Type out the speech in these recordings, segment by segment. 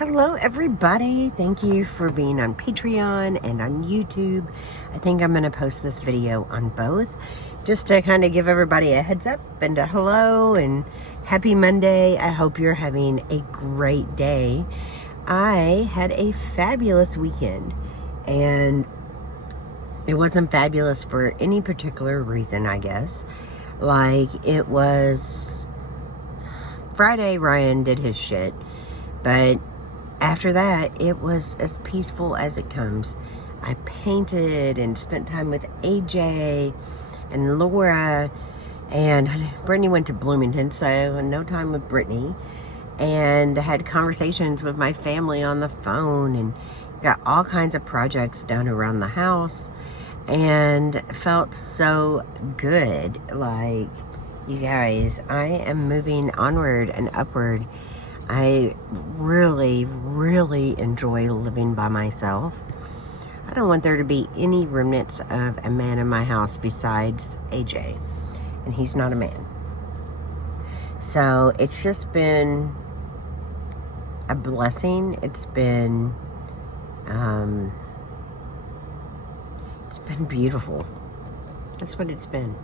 Hello everybody, thank you for being on Patreon and on YouTube. I think I'm going to post this video on both just to kind of give everybody a heads up and a hello and happy Monday. I hope you're having a great day. I had a fabulous weekend, and it wasn't fabulous for any particular reason, I guess. Like, it was Friday, Ryan did his shit, but after that, it was as peaceful as it comes. I painted and spent time with AJ and Laura, and Brittany went to Bloomington, so no time with Brittany. And had conversations with my family on the phone, and got all kinds of projects done around the house, and felt so good. Like, you guys, I am moving onward and upward. I really, really enjoy living by myself. I don't want there to be any remnants of a man in my house besides AJ, and he's not a man. So it's just been a blessing. It's been beautiful. That's what it's been.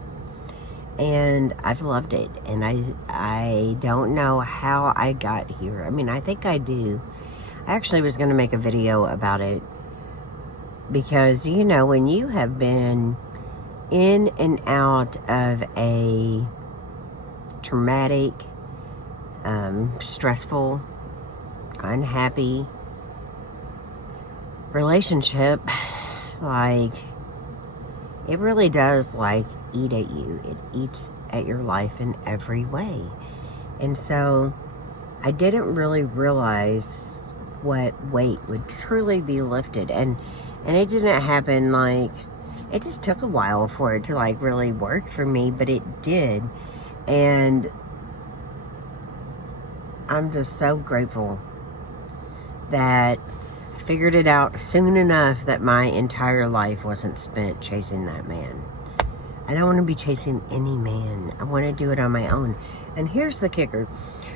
And I've loved it, and I don't know how I got here. I mean, I think I do. I actually was going to make a video about it, because, you know, when you have been in and out of a traumatic, stressful, unhappy relationship, like, it really does, like, eat at you. It eats at your life in every way. And so I didn't really realize what weight would truly be lifted, and it didn't happen, like, it just took a while for it to, like, really work for me, but it did. And I'm just so grateful that I figured it out soon enough that my entire life wasn't spent chasing that man. I don't want to be chasing any man. I want to do it on my own. And here's the kicker.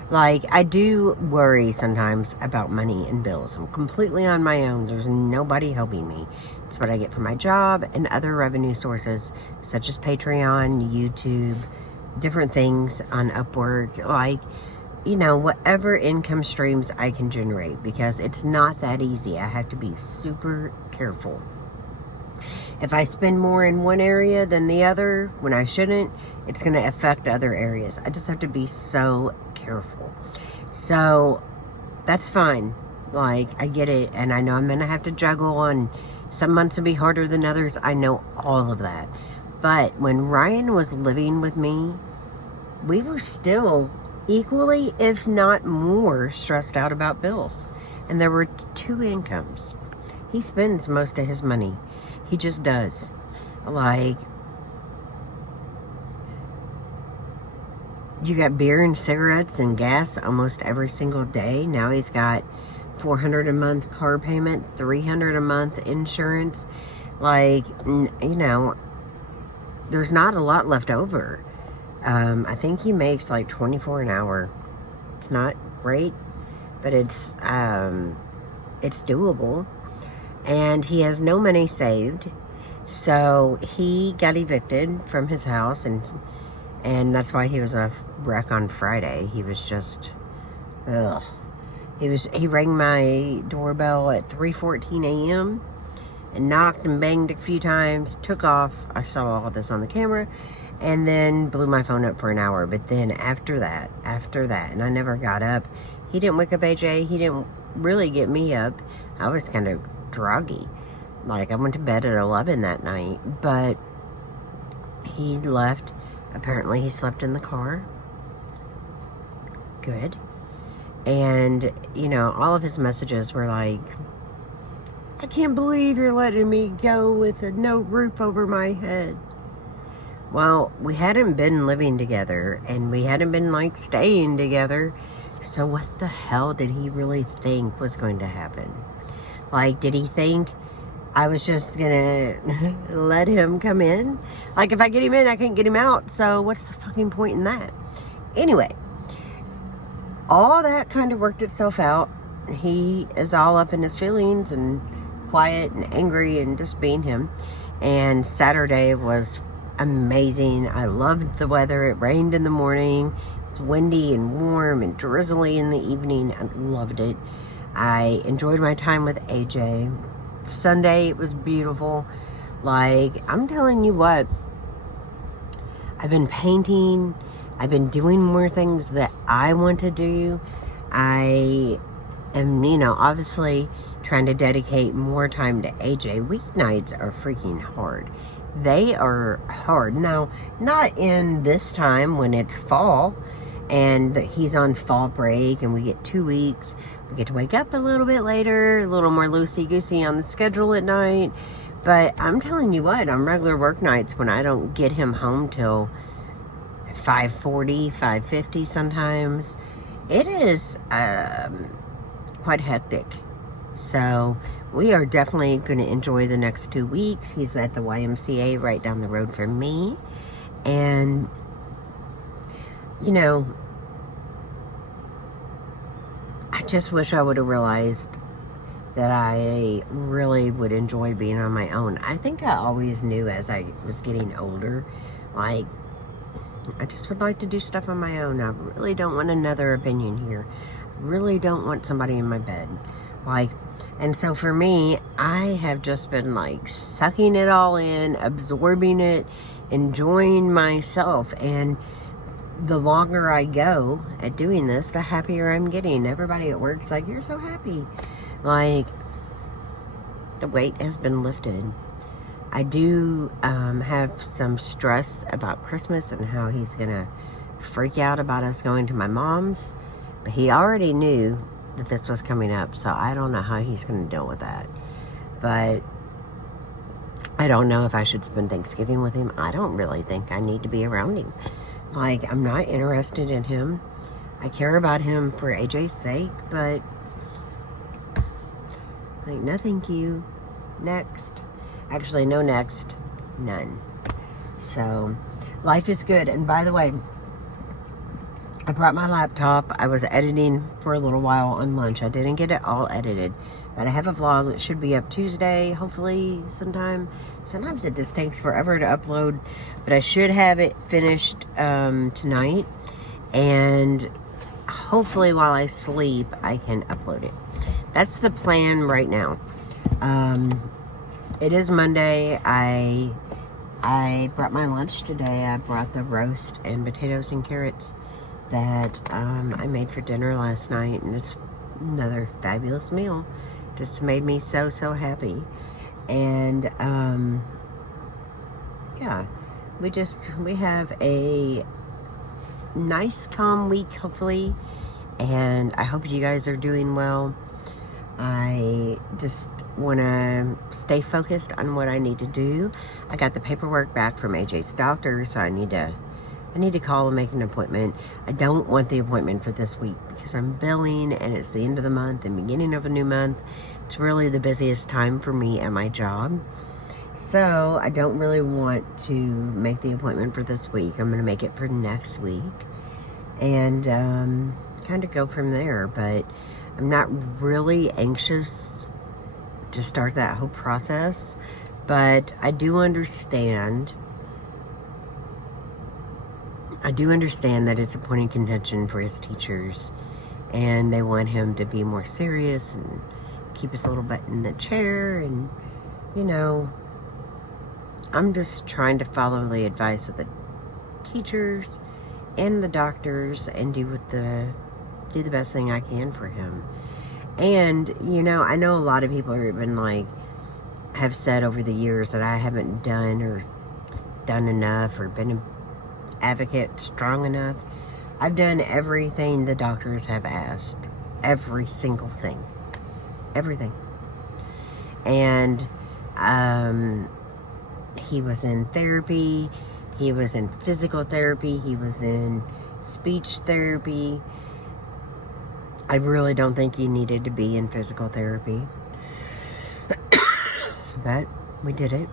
Like, I do worry sometimes about money and bills. I'm completely on my own. There's nobody helping me. It's what I get from my job and other revenue sources, such as Patreon, YouTube, different things on Upwork. Like, you know, whatever income streams I can generate, because it's not that easy. I have to be super careful. If I spend more in one area than the other when I shouldn't, it's going to affect other areas. I just have to be so careful. So that's fine. Like, I get it. And I know I'm going to have to juggle, and some months will be harder than others. I know all of that. But when Ryan was living with me, we were still equally, if not more, stressed out about bills. And there were two incomes. He spends most of his money. He just does. Like, you got beer and cigarettes and gas almost every single day. Now he's got $400 a month car payment, $300 a month insurance. Like, you know, there's not a lot left over. I think he makes like $24 an hour. It's not great, but it's doable. And he has no money saved, so he got evicted from his house, and that's why he was a wreck on Friday. He was just, ugh. He rang my doorbell at 3:14 a.m. and knocked and banged a few times, took off. I saw all this on the camera, and then blew my phone up for an hour. But then after that, and I never got up. He didn't wake up AJ. He didn't really get me up. I was kind of druggy. Like, I went to bed at 11 that night, but he left. Apparently he slept in the car. Good. And, you know, all of his messages were like, I can't believe you're letting me go with no roof over my head. Well, we hadn't been living together, and we hadn't been, like, staying together, so what the hell did he really think was going to happen? Like, did he think I was just gonna let him come in? Like, if I get him in, I can't get him out, so what's the fucking point in that? Anyway, all that kind of worked itself out. he is all up in his feelings and quiet and angry and just being him. And Saturday was amazing. I loved the weather. It rained in the morning. It's windy and warm and drizzly in the evening. I loved it. I enjoyed my time with AJ. Sunday, it was beautiful. Like, I'm telling you what, I've been painting. I've been doing more things that I want to do. I am, obviously trying to dedicate more time to AJ. Weeknights are freaking hard. They are hard. Now, not in this time when it's fall and he's on fall break and we get 2 weeks. We get to wake up a little bit later, a little more loosey-goosey on the schedule at night. But I'm telling you what, on regular work nights when I don't get him home till 5:40, 5:50 sometimes, it is quite hectic. So we are definitely going to enjoy the next 2 weeks. He's at the YMCA right down the road from me. And, I just wish I would have realized that I really would enjoy being on my own. I think I always knew as I was getting older, like, I just would like to do stuff on my own. I really don't want another opinion here. I really don't want somebody in my bed. Like, and so for me, I have just been like sucking it all in, absorbing it, enjoying myself. And the longer I go at doing this, the happier I'm getting. Everybody at work's like, you're so happy. Like, the weight has been lifted. I do have some stress about Christmas and how he's gonna freak out about us going to my mom's. But he already knew that this was coming up, so I don't know how he's gonna deal with that. But I don't know if I should spend Thanksgiving with him. I don't really think I need to be around him. Like, I'm not interested in him. I care about him for AJ's sake, but like, no thank you. Next. Actually, no next. None. So, life is good. And by the way, I brought my laptop. I was editing for a little while on lunch. I didn't get it all edited. But I have a vlog that should be up Tuesday, hopefully sometime. Sometimes it just takes forever to upload. But I should have it finished tonight. And hopefully while I sleep, I can upload it. That's the plan right now. It is Monday. I brought my lunch today. I brought the roast and potatoes and carrots that I made for dinner last night, and it's another fabulous meal. Just made me so happy. And yeah, we have a nice calm week, hopefully, and I hope you guys are doing well. I just want to stay focused on what I need to do. I got the paperwork back from AJ's doctor, so I need to call and make an appointment. I don't want the appointment for this week because I'm billing and it's the end of the month and beginning of a new month. It's really the busiest time for me at my job. So I don't really want to make the appointment for this week. I'm going to make it for next week and kind of go from there. But I'm not really anxious to start that whole process, but I do understand that it's a point in contention for his teachers, and they want him to be more serious and keep his little butt in the chair, and I'm just trying to follow the advice of the teachers and the doctors and do the best thing I can for him. And I know a lot of people have said over the years that I haven't done enough or been an advocate strong enough. I've done everything the doctors have asked. Every single thing. Everything. And he was in therapy. He was in physical therapy. He was in speech therapy. I really don't think he needed to be in physical therapy. But we did it.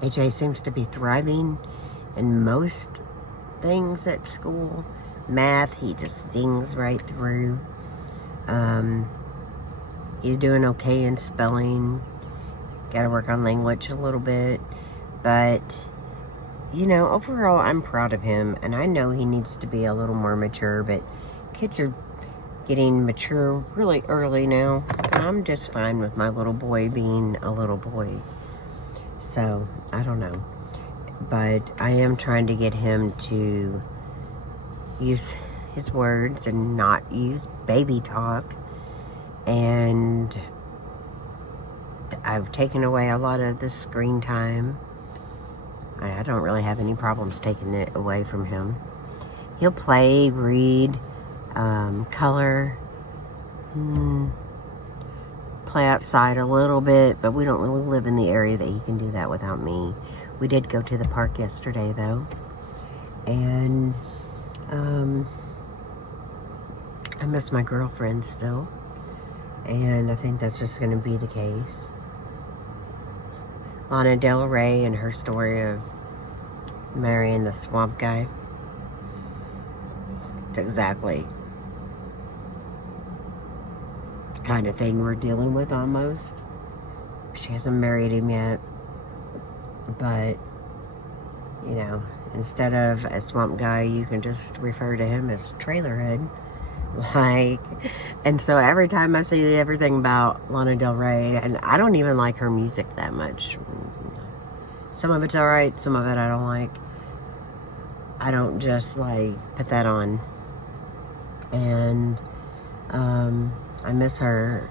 AJ seems to be thriving in most things at school. Math, he just sings right through. He's doing okay in spelling. Got to work on language a little bit. But, you know, overall, I'm proud of him. And I know he needs to be a little more mature. But kids are getting mature really early now. And I'm just fine with my little boy being a little boy. So, I don't know. But I am trying to get him to use his words and not use baby talk. And I've taken away a lot of the screen time. I don't really have any problems taking it away from him. He'll play, read, color, play outside a little bit, but we don't really live in the area that he can do that without me. We did go to the park yesterday, though. And I miss my girlfriend still. And I think that's just going to be the case. Lana Del Rey and her story of marrying the swamp guy. It's exactly the kind of thing we're dealing with almost. She hasn't married him yet. But, you know, instead of a swamp guy, you can just refer to him as Trailerhead. Like, and so every time I see everything about Lana Del Rey, and I don't even like her music that much. Some of it's alright, some of it I don't like. I don't just, like, put that on. And, I miss her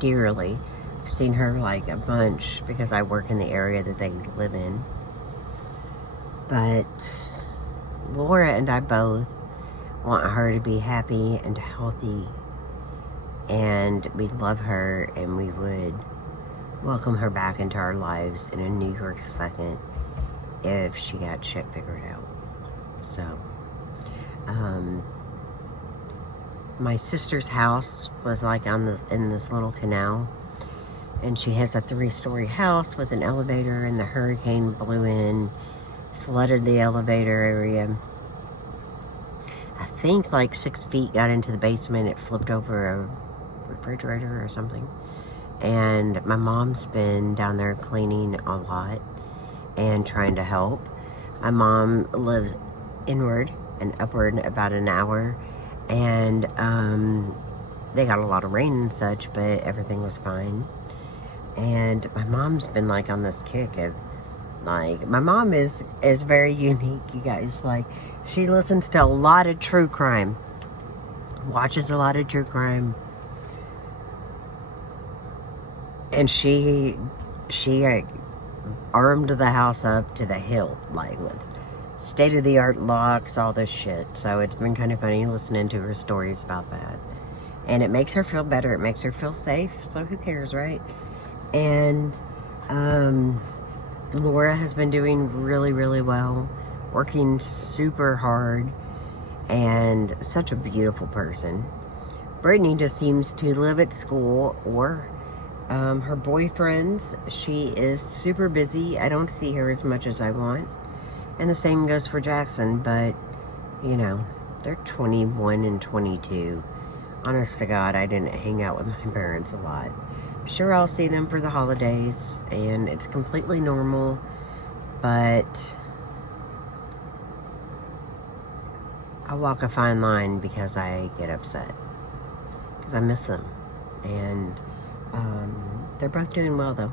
dearly. I've seen her, like, a bunch because I work in the area that they live in. But Laura and I both want her to be happy and healthy, and we love her, and we would welcome her back into our lives in a New York second if she got shit figured out. So, my sister's house was like in this little canal, and she has a 3-story house with an elevator, and the hurricane blew in, flooded the elevator area. I think like 6 feet got into the basement. It flipped over a refrigerator or something. And my mom's been down there cleaning a lot and trying to help. My mom lives inward and upward about an hour. And they got a lot of rain and such, but everything was fine. And my mom's been like on this kick of, like, my mom is very unique, you guys. Like, she listens to a lot of true crime, watches a lot of true crime, and she armed the house up to the hilt, like with state-of-the-art locks, all this shit. So it's been kind of funny listening to her stories about that, and it makes her feel better. It makes her feel safe. So who cares, right? And Laura has been doing really, really well, working super hard, and such a beautiful person. Brittany just seems to live at school or her boyfriends. She is super busy. I don't see her as much as I want. And the same goes for Jackson, but, you know, they're 21 and 22. Honest to God, I didn't hang out with my parents a lot. Sure, I'll see them for the holidays, and it's completely normal, but I walk a fine line because I get upset, because I miss them, and they're both doing well, though,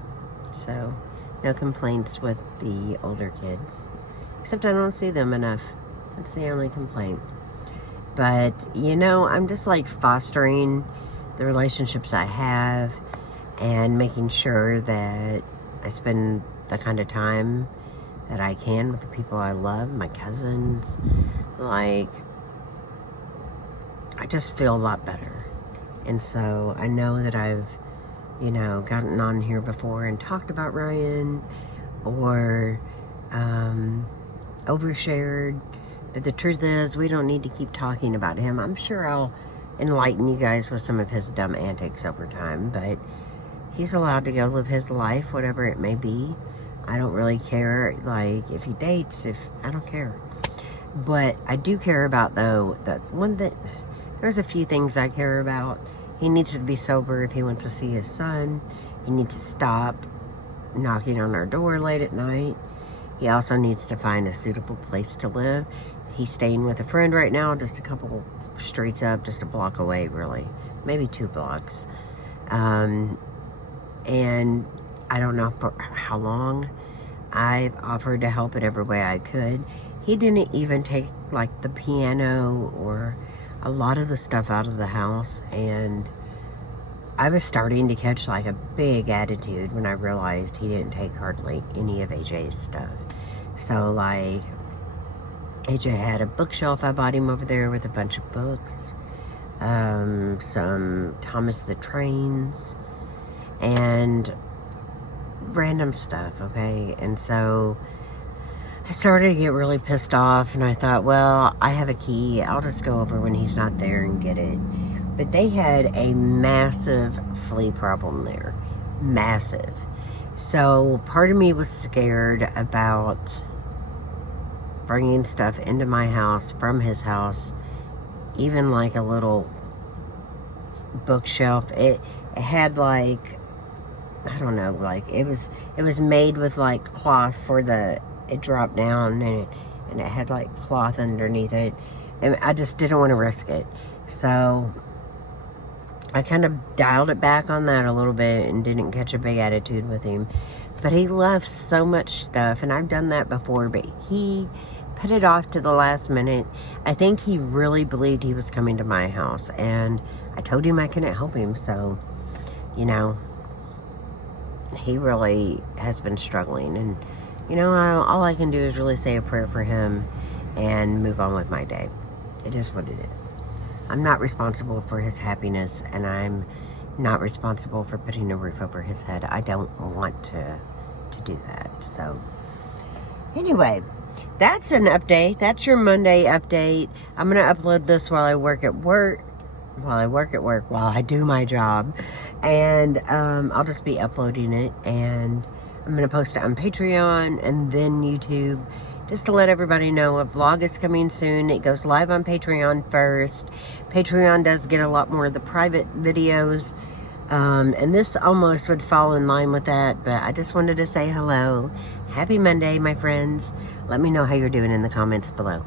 so no complaints with the older kids, except I don't see them enough. That's the only complaint. But, you know, I'm just, like, fostering the relationships I have, and making sure that I spend the kind of time that I can with the people I love, my cousins. Like, I just feel a lot better. And so I know that I've, you know, gotten on here before and talked about Ryan, or overshared. But the truth is, we don't need to keep talking about him. I'm sure I'll enlighten you guys with some of his dumb antics over time, but he's allowed to go live his life, whatever it may be. I don't really care, like, if he dates, I don't care. But I do care about, though, there's a few things I care about, He needs to be sober if he wants to see his son. He needs to stop knocking on our door late at night. He also needs to find a suitable place to live. He's staying with a friend right now, just a couple streets up, just a block away, really. Maybe 2 blocks. And I don't know for how long. I've offered to help in every way I could. He didn't even take, like, the piano or a lot of the stuff out of the house, and I was starting to catch, like, a big attitude when I realized he didn't take hardly any of AJ's stuff. So, like, AJ had a bookshelf I bought him over there with a bunch of books, some Thomas the Trains, and random stuff, okay? And so I started to get really pissed off, and I thought, well, I have a key. I'll just go over when he's not there and get it. But they had a massive flea problem there. Massive. So part of me was scared about bringing stuff into my house from his house, even like a little bookshelf. It had, like, I don't know, like, it was made with, like, cloth for it dropped down, and it had, like, cloth underneath it, and I just didn't want to risk it. So I kind of dialed it back on that a little bit and didn't catch a big attitude with him. But he left so much stuff, and I've done that before, but he put it off to the last minute. I think he really believed he was coming to my house, and I told him I couldn't help him, so, you know, he really has been struggling, and, you know, all I can do is really say a prayer for him and move on with my day. It is what it is. I'm not responsible for his happiness, and I'm not responsible for putting a roof over his head. I don't want to do that. So anyway, that's an update. That's your Monday update. I'm going to upload this while I do my job, and I'll just be uploading it, and I'm going to post it on Patreon and then YouTube, just to let everybody know a vlog is coming soon. It goes live on Patreon first. Patreon does get a lot more of the private videos, and this almost would fall in line with that, but I just wanted to say hello. Happy Monday, my friends. Let me know how you're doing in the comments below.